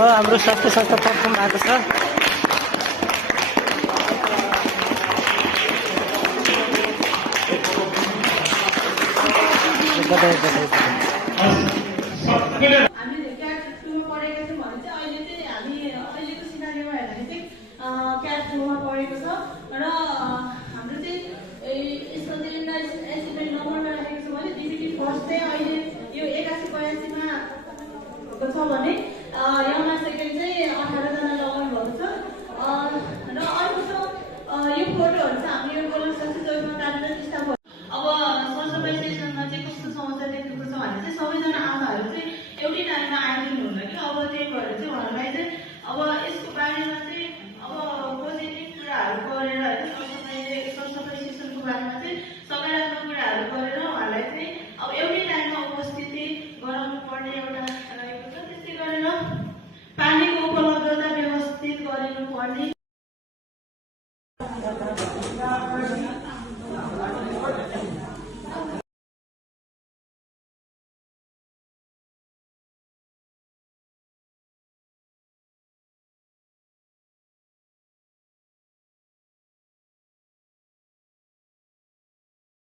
हाम्रो स्वास्थ्य संस्था पर्फर्म भएको छ। हामीले क्याट 2 मा पढेको छौँ भने चाहिँ अहिले चाहिँ हामी अहिलेको सिनारीमा हेर्दाखेरि चाहिँ क्याट 2 मा पढेको छ र हाम्रो चाहिँ यसको चाहिँ एसिमेन्ट नम्बरमा राखेको छ भने डिबिटी फर्स्ट चाहिँ अहिले यो 8182 मा भएको छ भने यमा सेकेन्ड चाहिँ 18 जना लगाउनु भएको छ र अर्को छ यो फोटोहरु चाहिँ हामी यो बोल्न सक्छौँ जसमा कार्यरत स्टाफ अब सरसफाइ सेसनमा चाहिँ कस्तो समस्या देख्नु पर्छ भने चाहिँ सबैजना आमाहरू चाहिँ एउटै टाइममा आइदिनु हुन्न कि अब त्यही भएर चाहिँ उहाँहरूलाई चाहिँ अब यसको बारेमा चाहिँ अब पोजिटिभ कुराहरू गरेर होइन सरसफाइ सेसनको बारेमा चाहिँ सकारात्मक कुराहरू गरेर उहाँहरूलाई चाहिँ अब एउटै टाइममा उपस्थिति गराउनु पर्ने एउटा रहेको छ। त्यस्तै गरेर पानीको उपलब्धता व्यवस्थित गरिनु पर्ने